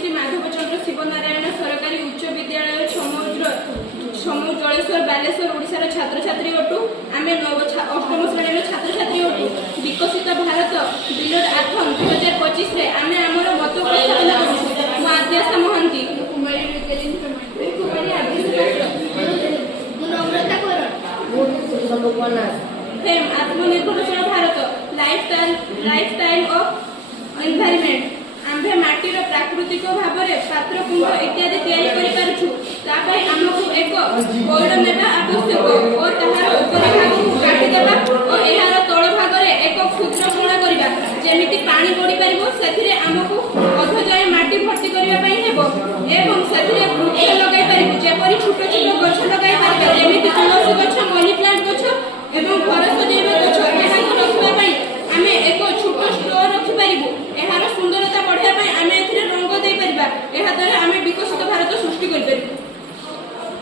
श्री माधवचंद्र शिवनारायण सरकारी उच्च विद्यालय जलेश्वर बालेश्वर ओडिशार छात्र छात्री अटू आम अष्टम श्रेणी छात्र छात्री अटू विकसित भारत बिलोड आथम 2025 आम आमर मत उपस्थापन करूँ आद्याशा महांती आत्मनिर्भरशील भारत लाइफस्टाइल ऑफ एनवायरनमेंट आंभे माटीर प्राकृतिक भाव में पात्र कुंभ इत्यादि तैयारी आमको एक बोर्ड नेबा आवश्यक और ताहार ऊपर भाग को काटिदेबा और यार तल भाग में एक क्षुद्र कोण करबा जेमिति पानी बड़ी पारिबो सेथिरे आमको